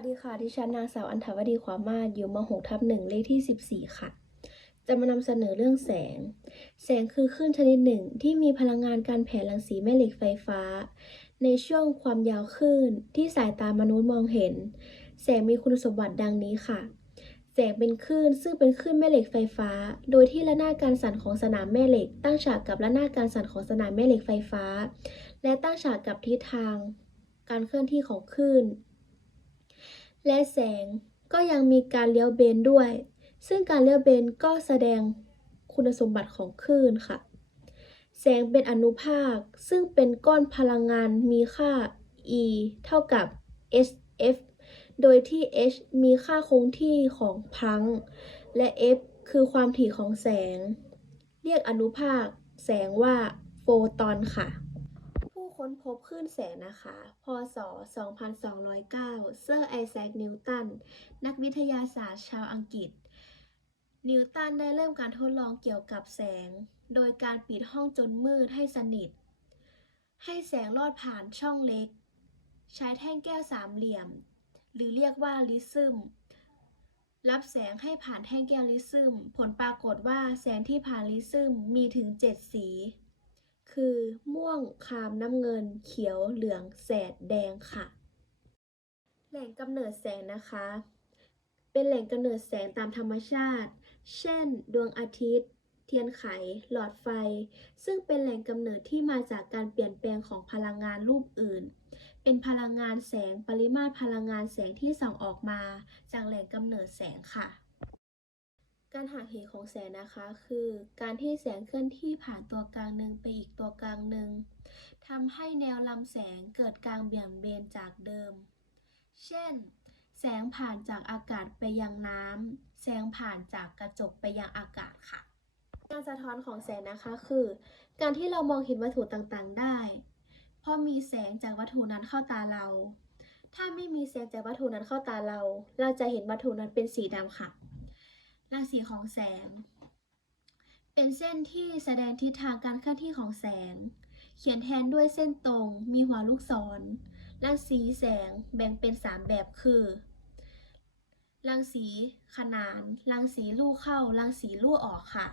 วัสดีค่ะดิฉันนางสาวอัญถวดีขวามาศอยู่ม.6/1เลขที่14ค่ะจะมานำเสนอเรื่องแสงคือคลื่นชนิดหนึ่งที่มีพลังงานการแผ่รังสีแม่เหล็กไฟฟ้าในช่วงความยาวคลื่นที่สายตามนุษย์มองเห็นแสงมีคุณสมบัติดังนี้ค่ะแสงเป็นคลื่นซึ่งเป็นคลื่นแม่เหล็กไฟฟ้าโดยที่ระนาบการสั่นของสนามแม่เหล็กตั้งฉากกับระนาบการสั่นของสนามแม่เหล็กไฟฟ้าและตั้งฉากกับทิศทางการเคลื่อนที่ของคลื่นและแสงก็ยังมีการเลี้ยวเบนด้วย ซึ่งการเลี้ยวเบนก็แสดงคุณสมบัติของคลื่นค่ะ แสงเป็นอนุภาคซึ่งเป็นก้อนพลังงานมีค่า E เท่ากับ hf โดยที่ h มีค่าคงที่ของพลังก์และ f คือความถี่ของแสง เรียกอนุภาคแสงว่าโฟตอนค่ะ ผู้ค้นพบคลื่นแสงนะคะ พ.ศ. 2209เซอร์ไอแซค นิวตัน นักวิทยาศาสตร์ชาวอังกฤษ นิวตันได้เริ่มการทดลองเกี่ยวกับแสง โดยการปิดห้องจนมืดให้สนิท ให้แสงลอดผ่านช่องเล็ก ใช้แท่งแก้วสามเหลี่ยม หรือเรียกว่าลิซึม รับแสงให้ผ่านแท่งแก้วลิซึม ผลปรากฏว่าแสงที่ผ่านลิซึมมีถึง7สีคือม่วงครามน้ำเงินเขียวเหลืองแสดแดงค่ะแหล่งกำเนิดแสงนะคะเป็นแหล่งกำเนิดแสงตามธรรมชาติเช่นดวงอาทิตย์เทียนไขหลอดไฟซึ่งเป็นแหล่งกำเนิดที่มาจากการเปลี่ยนแปลงของพลังงานรูปอื่นเป็นพลังงานแสงปริมาตรพลังงานแสงที่ส่องออกมาจากแหล่งกำเนิดแสงค่ะการหักเหของแสงนะคะคือการที่แสงเคลื่อนที่ผ่านตัวกลางหนึ่งไปอีกตัวกลางหนึ่งทำให้แนวลำแสงเกิดการเบี่ยงเบนจากเดิมเช่นแสงผ่านจากอากาศไปยังน้ำแสงผ่านจากกระจกไปยังอากาศค่ะการสะท้อนของแสงนะคะคือการที่เรามองเห็นวัตถุต่างๆได้เพราะมีแสงจากวัตถุนั้นเข้าตาเราถ้าไม่มีแสงจากวัตถุนั้นเข้าตาเราจะเห็นวัตถุนั้นเป็นสีดำค่ะรังสีของแสงเป็นเส้นที่แสดงทิศทางการเคลื่อนที่ของแสงเขียนแทนด้วยเส้นตรงมีหัวลูกศรรังสีแสงแบ่งเป็น3แบบคือรังสีขนานรังสีลู่เข้ารังสีลู่ออกค่ะ